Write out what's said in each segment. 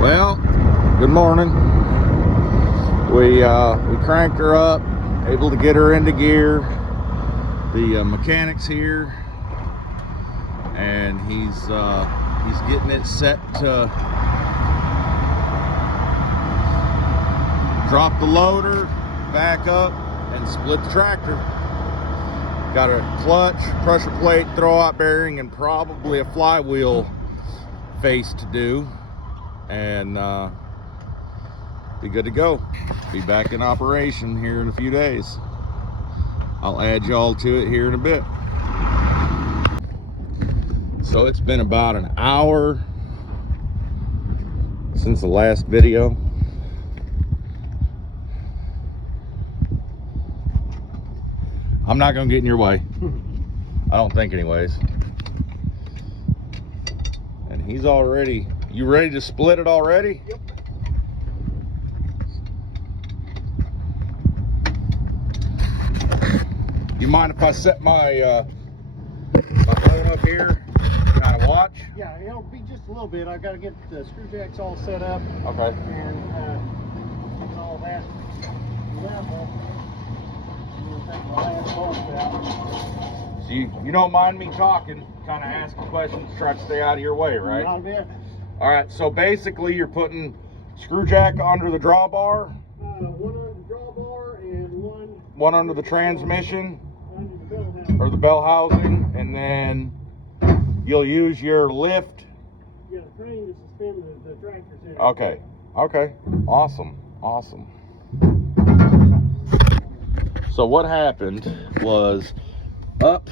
Well, good morning. We cranked her up, able to get her into gear. The mechanic's here, and he's getting it set to drop the loader, back up, and split the tractor. Got a clutch, pressure plate, throwout bearing, and probably a flywheel face to do, and be good to go. Be back in operation here in a few days. I'll add y'all to it here in a bit. So it's been about an hour since the last video. I'm not gonna get in your way. I don't think anyways. And he's already, you ready to split it already? Yep. You mind if I set my my phone up here, kind of watch? Yeah, it'll be just a little bit. I've got to get the screw jacks all set up. Okay. And get all that level. And we'll take the last bolts out. So you don't mind me talking, kind of asking questions, try to stay out of your way, right? Not a bit. All right, so basically you're putting screw jack under the drawbar, One under the drawbar and one under the transmission under the bell housing. or the bell housing, and then you'll use your lift. Yeah, the crane to suspend the tractor center. Okay, okay, awesome. So what happened was, up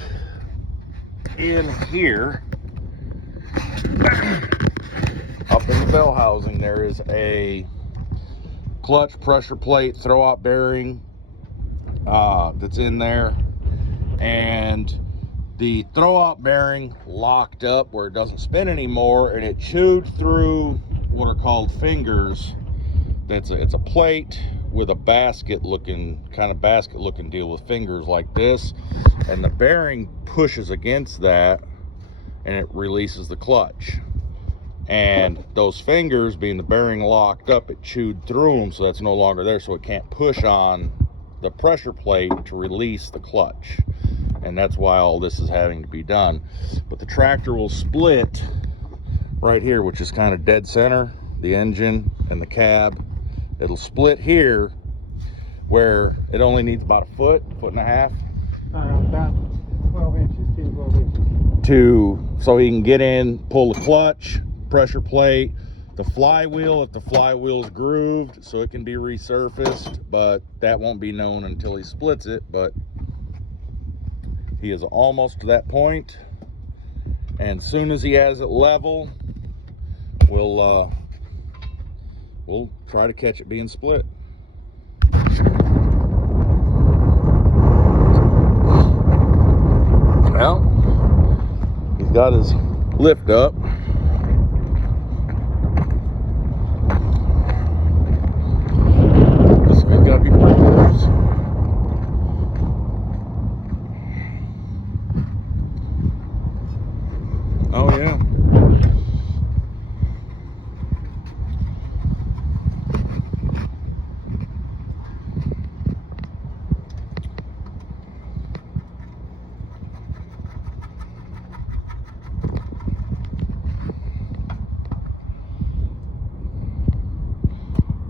in here, up in the bell housing, there is a clutch, pressure plate, throwout bearing that's in there, and the throwout bearing locked up where it doesn't spin anymore, and it chewed through what are called fingers. It's a plate with a basket looking deal with fingers like this, and the bearing pushes against that and it releases the clutch, and those fingers, being the bearing locked up, it chewed through them, so that's no longer there, so it can't push on the pressure plate to release the clutch, and that's why all this is having to be done. But the tractor will split right here, which is kind of dead center, the engine and the cab. It'll split here where it only needs about a foot and a half. About 12 inches, 10, 12 inches. So he can get in, pull the clutch, pressure plate, the flywheel, if the flywheel is grooved, so it can be resurfaced, but that won't be known until he splits it. But he is almost to that point, and as soon as he has it level, we'll try to catch it being split. Well, he's got his lift up. So he's got to be pretty close. Oh yeah.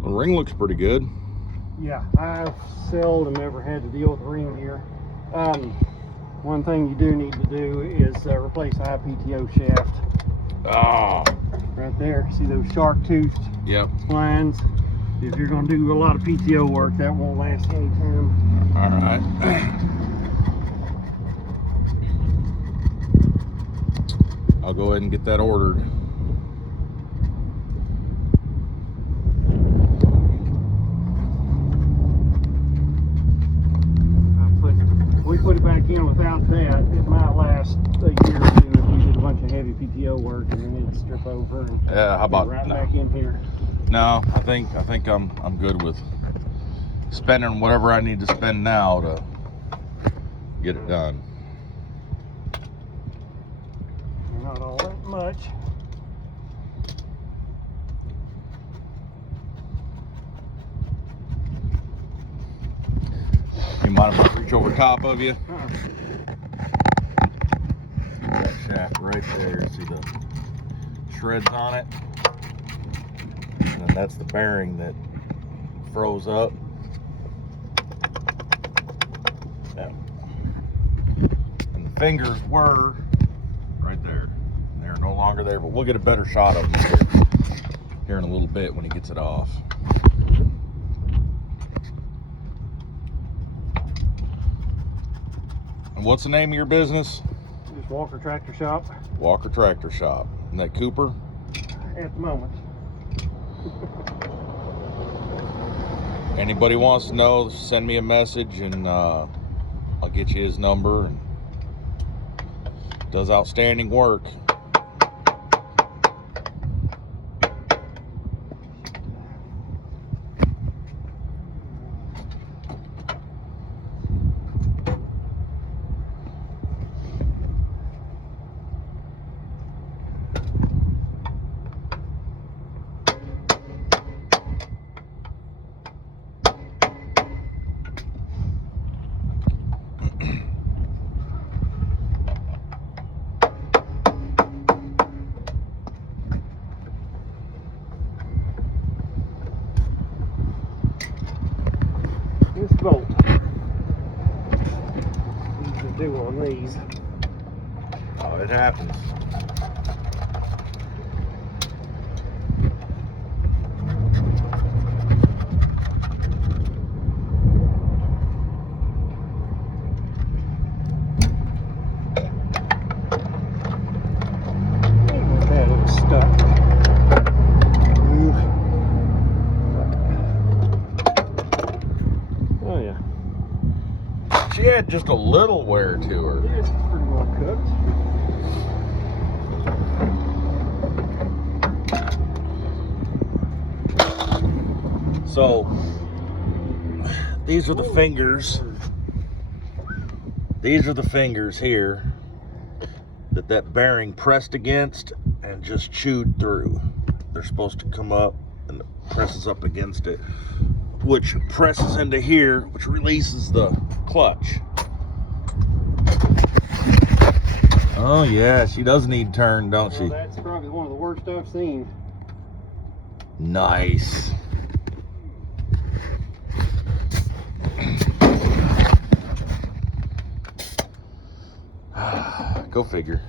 The ring looks pretty good. Yeah, I've seldom ever had to deal with a ring here. One thing you do need to do is replace the IPTO shaft. Oh. Right there, see those shark-toothed lines? If you're going to do a lot of PTO work, that won't last any time. All right. I'll go ahead and get that ordered. We put it back in without that. It might last a year or two if we did a bunch of heavy PTO work, and then it'd strip over and how about right no? back in here. No, I think I'm good with spending whatever I need to spend now to get it done. Not all that much. Mind if I reach over top of you? Uh-uh. That shaft right there. See the shreds on it? And then that's the bearing that froze up. Yeah. And the fingers were right there. They're no longer there, but we'll get a better shot of them here in a little bit when he gets it off. And what's the name of your business? Just Walker Tractor Shop. Walker Tractor Shop. Isn't that Cooper? At the moment. Anybody wants to know, send me a message and I'll get you his number. And does outstanding work. This bolt. Easy to do on these. Oh, it happens. Even with that, it was stuck. Oh yeah. She had just a little wear to her. Yeah, it's pretty well cooked. So these are the fingers. These are the fingers here that bearing pressed against and just chewed through. They're supposed to come up and it presses up against it, which presses into here, which releases the clutch. Oh yeah, she does need turn, don't Well, she? that's probably one of the worst I've seen. Nice. Go figure.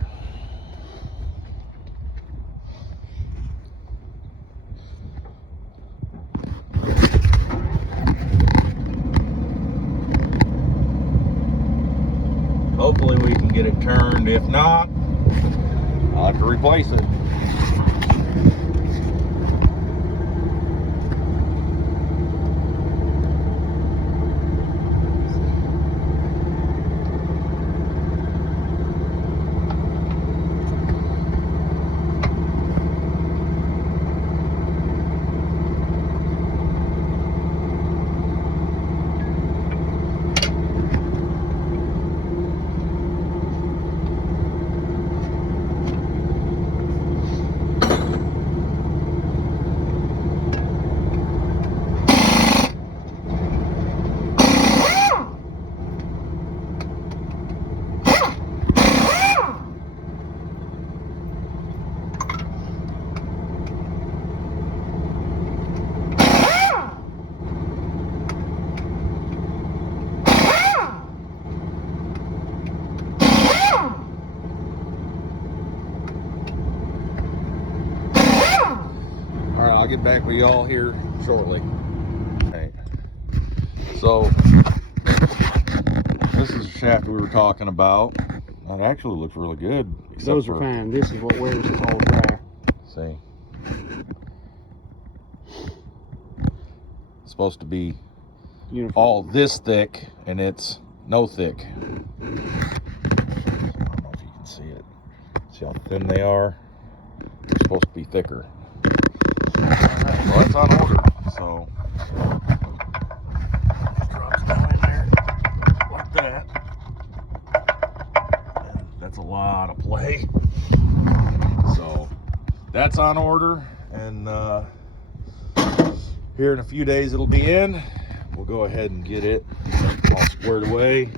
Hopefully we can get it turned. If not, I'll have to replace it. I'll get back with y'all here shortly. Okay. So this is the shaft we were talking about. That actually looks really good. Those are fine. This is what wears is all dry. See, it's supposed to be Uniform. all this thick, and it's no thick. I don't know if you can see it. See how thin they are? They're supposed to be thicker. Well, that's on order. So just drops down in there like that. And that's a lot of play. So that's on order, and here in a few days it'll be in. we'll go ahead and get it all squared away.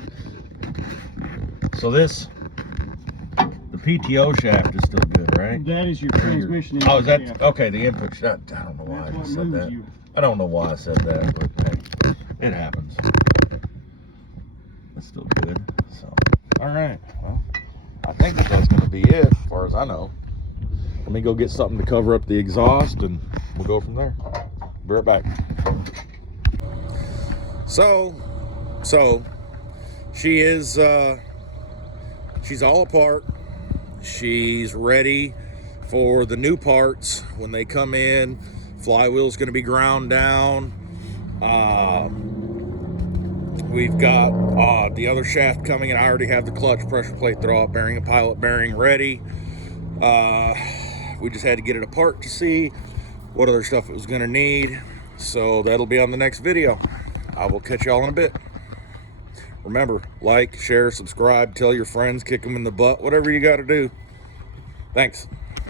So this, the PTO shaft is still good, right? That is your transmission. Oh, is that shaft. okay? The input shaft. I don't know why That's I what just said moves that. you. I don't know why I said that, but hey, it happens. It's still good. So, all right. Well, I think that's going to be it, as far as I know. Let me go get something to cover up the exhaust, and we'll go from there. Be right back. So she is. She's all apart. She's ready for the new parts when they come in. Flywheel's going to be ground down. We've got the other shaft coming in. I already have the clutch, pressure plate, throwout bearing, and pilot bearing ready. We just had to get it apart to see what other stuff it was going to need. So that'll be on the next video. I will catch y'all in a bit. Remember, like, share, subscribe, tell your friends, kick them in the butt, whatever you got to do. Thanks.